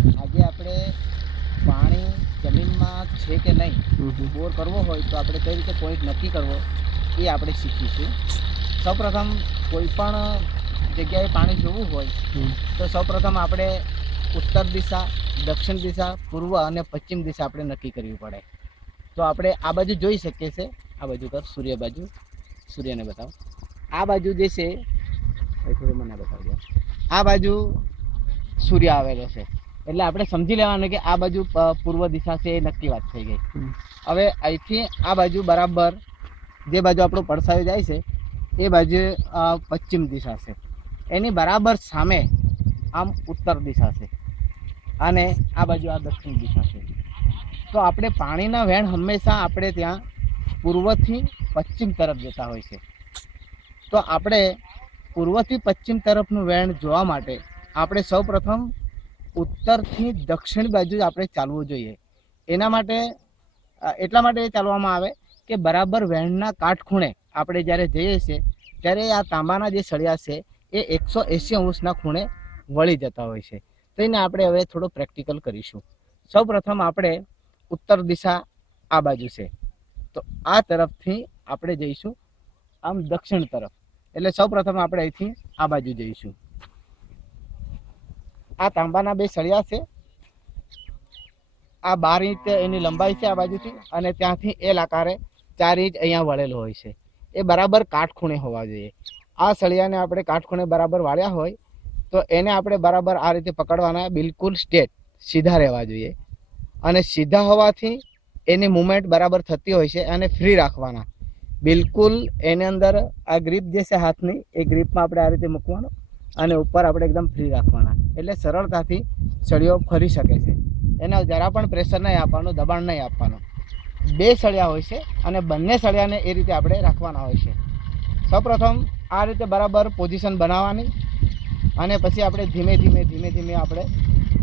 આજે આપણે પાણી જમીનમાં છે કે નહીં બોર કરવો હોય તો આપણે કઈ રીતે પોઈન્ટ નક્કી કરવો એ આપણે શીખીશું. સૌપ્રથમ કોઈ પણ જગ્યાએ પાણી જોવું હોય તો સૌપ્રથમ આપણે ઉત્તર દિશા દક્ષિણ દિશા પૂર્વ અને પશ્ચિમ દિશા આપણે નક્કી કરવી પડે. તો આપણે આ બાજુ જોઈ શકીએ છીએ આ બાજુ કર સૂર્ય બાજુ. સૂર્યને બતાવો. આ બાજુ જે છે એ થોડું મને બતાવજો. આ બાજુ સૂર્ય આવેલો છે. એટલે આપણે સમજી લેવાનું કે આ બાજુ પૂર્વ દિશા છે એ નક્કી વાત થઈ ગઈ. હવે અહીંથી આ બાજુ બરાબર જે બાજુ આપણો પડસાયો જાય છે એ બાજુ પશ્ચિમ દિશા છે. એની બરાબર સામે આમ ઉત્તર દિશા છે અને આ બાજુ આ દક્ષિણ દિશા છે. તો આપણે પાણીના વહેણ હંમેશા આપણે ત્યાં પૂર્વથી પશ્ચિમ તરફ જતા હોય છે. તો આપણે પૂર્વથી પશ્ચિમ તરફનું વહેણ જોવા માટે આપણે સૌપ્રથમ ઉત્તરથી દક્ષિણ બાજુ જ આપણે ચાલવું જોઈએ. એના માટે એટલા માટે ચાલવામાં આવે કે બરાબર વહેણના કાટખૂણે આપણે જ્યારે જઈએ છીએ, ત્યારે આ તાંબાના જે સળિયા છે, એ એકસો એંસી અંશના ખૂણે વળી જતા હોય છે. તો એને આપણે હવે થોડો પ્રેક્ટિકલ કરીશું. સૌપ્રથમ આપણે ઉત્તર દિશા આ બાજુ છે. તો આ તરફથી આપણે જઈશું, આમ દક્ષિણ તરફ. એટલે સૌ પ્રથમ આપણે અહીંથી આ બાજુ જઈશું. આ તાંબાના બે સળિયા છે. આ બાર ઇંચ એની લંબાઈ છે આ બાજુથી અને ત્યાંથી એલ આકારે ચાર ઇંચ અહીંયા વળેલો હોય છે. એ બરાબર કાટખૂણે હોવા જોઈએ. આ સળિયાને આપણે કાટખૂણે બરાબર વાળ્યા હોય તો એને આપણે બરાબર આ રીતે પકડવાના બિલકુલ સ્ટેટ, સીધા રહેવા જોઈએ. અને સીધા હોવાથી એની મુવમેન્ટ બરાબર થતી હોય છે અને ફ્રી રાખવાના. બિલકુલ એની અંદર આ ગ્રીપ જે છે હાથની, એ ગ્રીપમાં આપણે આ રીતે મૂકવાનો અને ઉપર આપણે એકદમ ફ્રી રાખવાના. એટલે સરળતાથી સળિયો ફરી શકે છે. એને જરા પણ પ્રેશર નહીં આપવાનું, દબાણ નહીં આપવાનું. બે સળિયા હોય છે અને બંને સળિયાને એ રીતે આપણે રાખવાના હોય છે. સૌપ્રથમ આ રીતે બરાબર પોઝિશન બનાવવાની અને પછી આપણે ધીમે ધીમે ધીમે ધીમે આપણે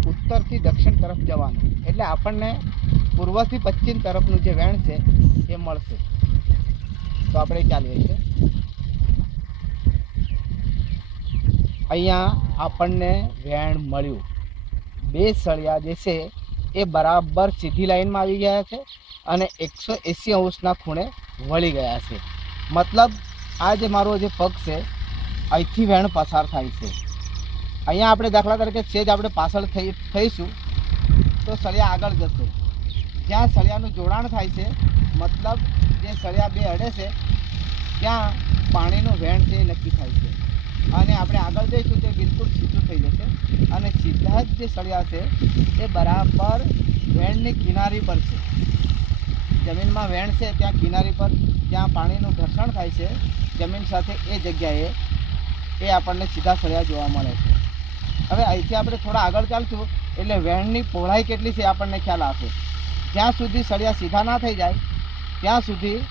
ઉત્તરથી દક્ષિણ તરફ જવાનું. એટલે આપણને પૂર્વથી પશ્ચિમ તરફનું જે વેણ છે એ મળશે. તો આપણે ચાલીએ છીએ. અહીંયા આપણને વેણ મળ્યું. બે સળિયા જે છે, એ બરાબર સીધી લાઈનમાં આવી ગયા છે અને એકસો એંસી અંશના ખૂણે વળી ગયા છે. મતલબ, આ જે મારો જે પગ છે, અહીંથી વેણ પસાર થાય છે. અહીંયા આપણે દાખલા તરીકે સેજ આપણે પાછળ થઈ, થઈશું, તો સળિયા આગળ જશે. જ્યાં સળિયાનું જોડાણ થાય છે, મતલબ, જે સળિયા બે અડે છે, ત્યાં પાણીનું વેણ છે એ નક્કી થાય છે. અને આપણે આગળ જઈશું તે બિલકુલ સીધું થઈ જશે. અને સીધા જ જે સળિયા છે, એ બરાબર વેણની કિનારી પર છે. જમીનમાં વેણ છે, ત્યાં કિનારી પર જ્યાં પાણીનું ઘર્ષણ થાય છે. જમીન સાથે એ જગ્યાએ એ આપણને સીધા સળિયા જોવા મળે છે. હવે અહીંથી આપણે થોડા આગળ ચાલશું, એટલે વેણની પહોળાઈ કેટલી છે આપણને ખ્યાલ આવશે. જ્યાં સુધી સળિયા સીધા ના થઈ જાય, ત્યાં સુધી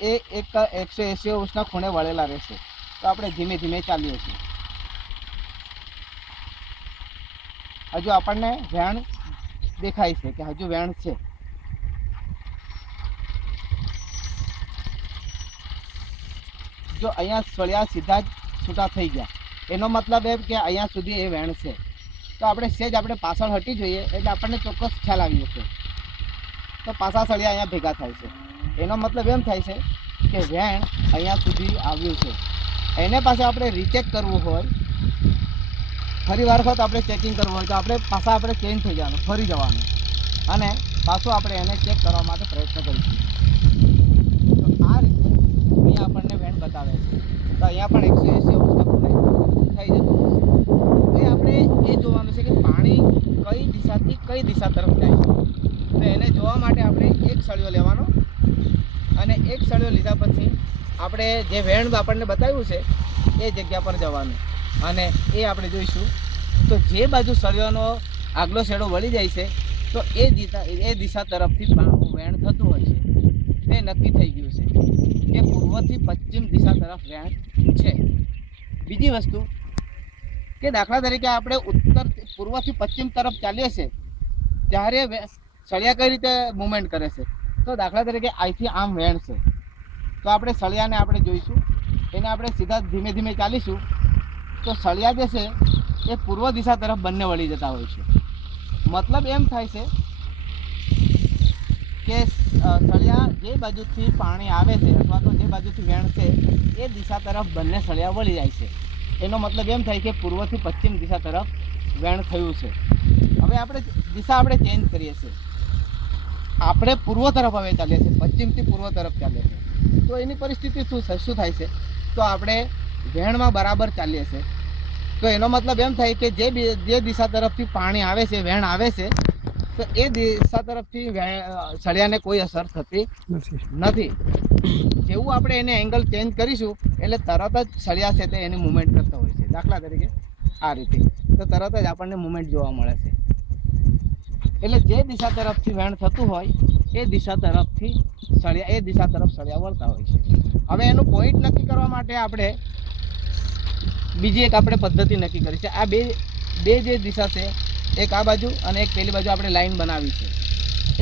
એ એક એકસો એંસી અંશના ખૂણે વળેલા રહેશે. તો આપણે ધીમે ધીમે ચાલીએ છીએ. હજુ આપણને વેણ દેખાય છે કે હજુ વેણ છે. જો અહીંયા સળિયા સીધા જ છૂટા થઈ ગયા. એનો મતલબ એમ કે અહીંયા સુધી એ વેણ છે. તો આપણે સેજ આપણે પાછળ હટી જોઈએ એટલે આપણને ચોક્કસ ખ્યાલ આવી જશે. તો પાછા સળિયા અહીંયા ભેગા થાય છે. એનો મતલબ એમ થાય છે કે વેણ અહીંયા સુધી આવ્યું છે. એને પાસે આપણે રિચેક કરવું હોય, ફરી વાર વખત આપણે ચેકિંગ કરવું હોય તો આપણે પાછા આપણે ચેન્જ થઈ જવાનું, ફરી જવાનું. અને પાછું આપણે એને ચેક કરવા માટે પ્રયત્ન કરીશું તો આ રીતે અહીંયા આપણને વેણ બતાવે છે તો અહીંયા પણ એકસો એંસી અંશના ખૂણે થઈ જતું હોય છે એ આપણે એ જોવાનું છે કે પાણી કઈ દિશાથી કઈ દિશા તરફ જાય છે તો એને જોવા માટે આપણે એક સળિયો લેવાનો અને એક સળિયો લીધા પછી આપણે જે વેણ આપણને બતાવ્યું છે, એ જગ્યા પર જવાનું. અને એ આપણે જોઈશું. તો જે બાજુ સળિયાનો આગલો શેડો વળી જાય છે, તો એ દિશા એ દિશા તરફથી વેણ થતું હોય છે. તે નક્કી થઈ ગયું છે કે પૂર્વથી પશ્ચિમ દિશા તરફ વેણ છે. બીજી વસ્તુ કે દાખલા તરીકે આપણે ઉત્તર પૂર્વથી પશ્ચિમ તરફ ચાલીએ છીએ ત્યારે સળિયા કઈ રીતે મુવમેન્ટ કરે છે? તો દાખલા તરીકે અહીંથી આમ વેણ છે. તો આપણે સળિયાને આપણે જોઈશું. એને આપણે સીધા ધીમે ધીમે ચાલીશું. તો સળિયા જે છે, એ પૂર્વ દિશા તરફ બંને વળી જતા હોય છે. મતલબ એમ થાય છે કે સળિયા જે બાજુથી પાણી આવે છે અથવા તો જે બાજુથી વેણ છે, એ દિશા તરફ બંને સળિયા વળી જાય છે. એનો મતલબ એમ થાય કે પૂર્વથી પશ્ચિમ દિશા તરફ વેણ થયું છે. હવે આપણે દિશા આપણે ચેન્જ કરીએ છીએ. આપણે પૂર્વ તરફ હવે ચાલીએ છીએ, પશ્ચિમથી પૂર્વ તરફ ચાલીએ છીએ. તો એની પરિસ્થિતિ શું થાય શું થાય છે? તો આપણે વેણમાં બરાબર ચાલીએ છીએ. તો એનો મતલબ એમ થાય કે જે જે દિશા તરફથી પાણી આવે છે વેણ આવે છે તો એ દિશા તરફથી સળિયાને કોઈ અસર થતી નથી. જેવું આપણે એને એંગલ ચેન્જ કરીશું એટલે તરત જ સળિયા છે તે એની મુવમેન્ટ કરતા હોય છે. દાખલા તરીકે આ રીતે. તો તરત જ આપણને મુવમેન્ટ જોવા મળે છે. એટલે જે દિશા તરફથી વેણ થતું હોય એ દિશા તરફથી સળિયા, એ દિશા તરફ સળિયા વળતા હોય છે. હવે એનું પોઈન્ટ નક્કી કરવા માટે આપણે બીજી એક આપણે પદ્ધતિ નક્કી કરી છે. આ બે બે જે દિશા છે, એક આ બાજુ અને એક પેલી બાજુ આપણે લાઈન બનાવી છે.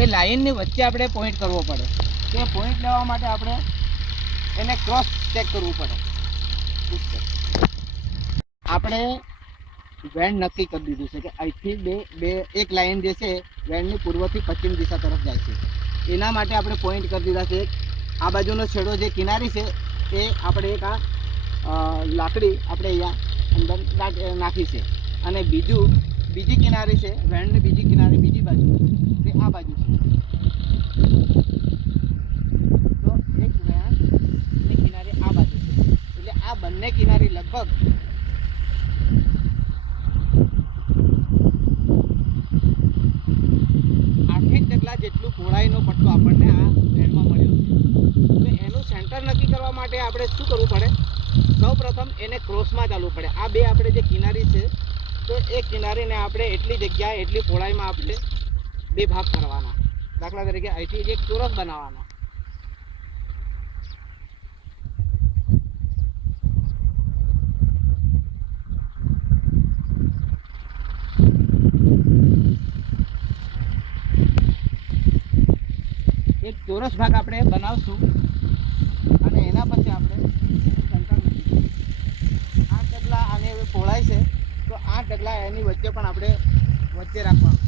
એ લાઈનની વચ્ચે આપણે પોઈન્ટ કરવો પડે. તે પોઈન્ટ લેવા માટે આપણે એને ક્રોસ ચેક કરવું પડે. આપણે વેન નક્કી કરી દીધું છે કે અહીંથી બે બે, એક લાઈન જે છે, વેનની પૂર્વથી પશ્ચિમ દિશા તરફ જાય છે. એના માટે આપણે પોઈન્ટ કરી દીધા છે. આ બાજુનો છેડો જે કિનારી છે, એ આપણે એક આ લાકડી આપણે અહીંયા અંદર નાખ- છે. અને બીજું, બીજી કિનારી છે, વેણની બીજી કિનારી, બીજી બાજુ તે આ બાજુ છે. તો એક વેણની કિનારી આ બાજુ છે. એટલે આ બંને કિનારી લગભગ પહોળાઈનો આપણને આ વેણમાં મળ્યો છે. તો એનું સેન્ટર નક્કી કરવા માટે આપણે શું કરવું પડે? સૌ પ્રથમ એને ક્રોસમાં ચાલવું પડે. આ બે આપણે જે કિનારી છે, તો એ કિનારીને આપણે એટલી જગ્યાએ, એટલી પહોળાઈમાં આપણે બે ભાગ કરવાના. દાખલા તરીકે અહીંથી એક ચોરસ બનાવવાનો એક ચોરસ ભાગ આપણે બનાવશું. અને એના પછી આપણે આઠ ડગલા આને હવે પહોળાઈ છે. તો આઠ ડગલા એની વચ્ચે પણ આપણે વચ્ચે રાખવાનું.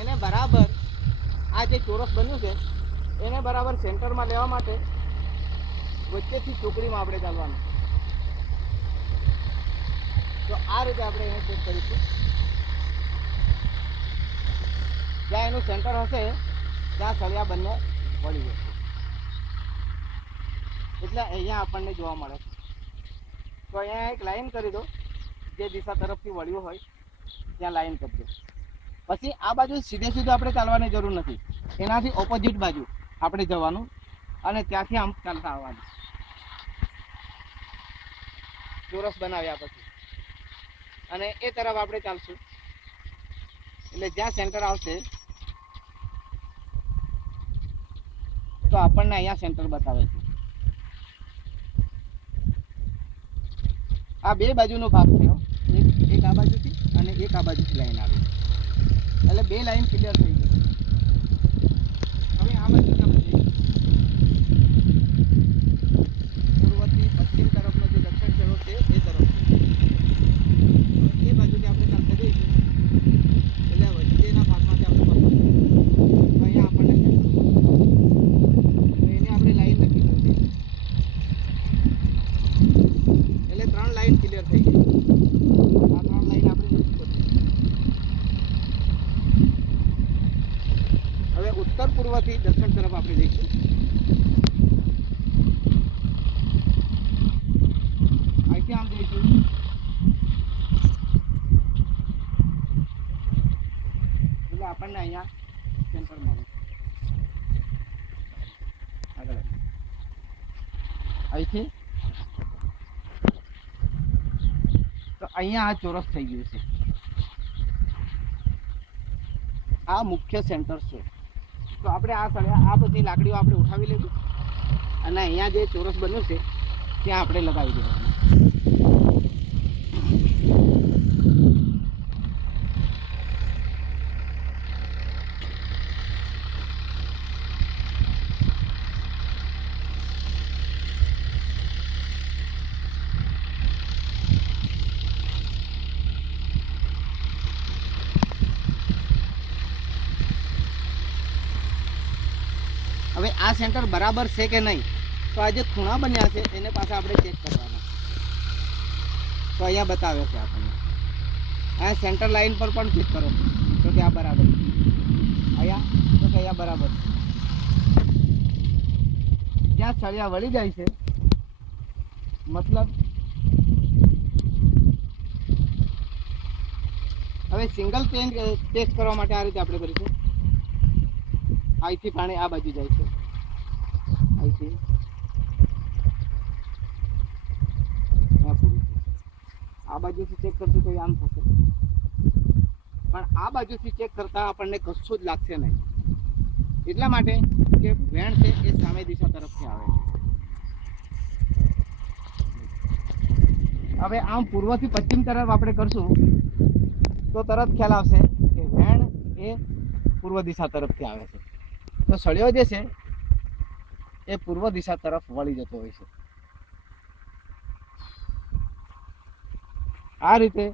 એને બરાબર આ જે ચોરસ બન્યું છે, એને બરાબર સેન્ટરમાં લેવા માટે વચ્ચેથી ચોકડીમાં આપણે ચાલવાનું. તો આ રીતે આપણે એને ચેક કરીશું. જ્યાં એનું સેન્ટર હશે ત્યાં સળિયા બંને વળી જશે. એટલે અહીંયા આપણને જોવા મળે છે. તો અહીંયા એક લાઈન કરી દો, જે દિશા તરફથી વળ્યું હોય, ત્યાં લાઈન કરી દો. પછી આ બાજુ સીધે સીધું આપણે ચાલવાની જરૂર નથી. એનાથી ઓપોઝિટ બાજુ આપણે જવાનું અને ત્યાંથી આમ ચાલતા આવવાનું. ચોરસ બનાવ્યા પછી. અને એ તરફ આપણે ચાલશું. એટલે જ્યાં સેન્ટર આવશે તો આપણને અહીંયા સેન્ટર બતાવે છે. આ બે બાજુનો ભાગ થયો એક એક આ બાજુથી અને એક આ બાજુથી લાઈન આવી એટલે બે લાઈન ક્લિયર થઈ ગઈ. હવે આ બાજુથી આપણે જઈએ. પૂર્વથી પશ્ચિમ તરફનો જે દક્ષિણ છેડો છે એ તરફ હવે એ બાજુથી આપણે ચાલતા જઈશું એટલે વચ્ચેના ભાગમાંથી આપણે પસંદ તો અહીંયા આપણને center મળે. તો એને આપણે લાઈન નક્કી કરી દઈશું એટલે ત્રણ લાઈન ક્લિયર થઈ ગઈ. આ ત્રણ લાઈન આપણે હવે ઉત્તર પૂર્વથી દક્ષિણ તરફ આપણે જઈશું. અહીંથી આમ જઈશું. એટલે આપણને અહીંયા સેન્ટર મળે. અહીંથી અહીંયા આ ચોરસ થઈ ગયું છે. આ મુખ્ય સેન્ટર છે. તો આપણે આ સળિયા, આ બધી લાકડીઓ આપણે ઉઠાવી લઈશું અને અહીંયા જે ચોરસ બન્યું છે, ત્યાં આપણે લગાવી દેવાનું. આ સેન્ટર બરાબર છે કે નહીં? તો આ જે ખૂણા બન્યા છે, એને પાછા આપણે ચેક કરવાના. તો અહીંયા બતાવે છે આપણને. આ સેન્ટર લાઈન પર પણ ચેક કરો. તો કે આ બરાબર અહીંયા? તો કે અહીંયા બરાબર જ્યાં સળિયા વળી જાય છે, મતલબ હવે સિંગલ પેન ટેસ્ટ કરવા માટે આ રીતે આપણે કરીશું. અહીંથી પાણી આ બાજુ જાય છે. આ છે. આ બાજુથી ચેક કરશું તો આમ થશે. પણ આ બાજુથી ચેક કરતા આપણને કશું જ લાગશે નહીં. એટલા માટે કે વેણ છે એ સામે દિશા તરફથી આવે છે. હવે આમ પૂર્વથી પશ્ચિમ તરફ આપણે કરશું, તો તરત ખ્યાલ આવશે કે વેણ એ પૂર્વ દિશા તરફથી આવે છે. તો સળિયો જે છે એ પૂર્વ દિશા તરફ વળી જતો હોય છે. આ રીતે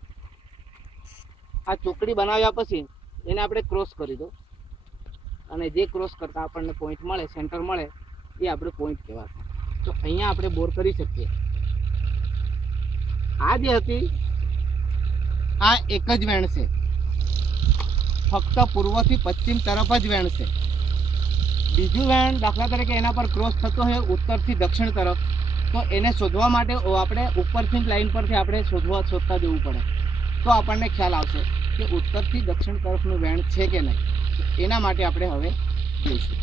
આ ચોકડી બનાવ્યા પછી એને આપણે ક્રોસ કરી દો. અને જે ક્રોસ કરતા આપણને પોઈન્ટ મળે સેન્ટર મળે, એ આપણે પોઈન્ટ કહેવાશે તો અહીંયા આપણે બોર કરી શકીએ. આ જે હતી, આ એક જ વેણ છે. ફક્ત પૂર્વથી પશ્ચિમ તરફ જ વેણ છે. બીજું વહેણ દાખલા તરીકે એના પર ક્રોસ થતો હોય ઉત્તરથી દક્ષિણ તરફ, તો એને શોધવા માટે આપણે ઉપરથી લાઈન પરથી આપણે શોધવા, શોધતા જવું પડે. તો આપણને ખ્યાલ આવશે કે ઉત્તરથી દક્ષિણ તરફનું વેણ છે કે નહીં. એના માટે આપણે હવે જોઈશું.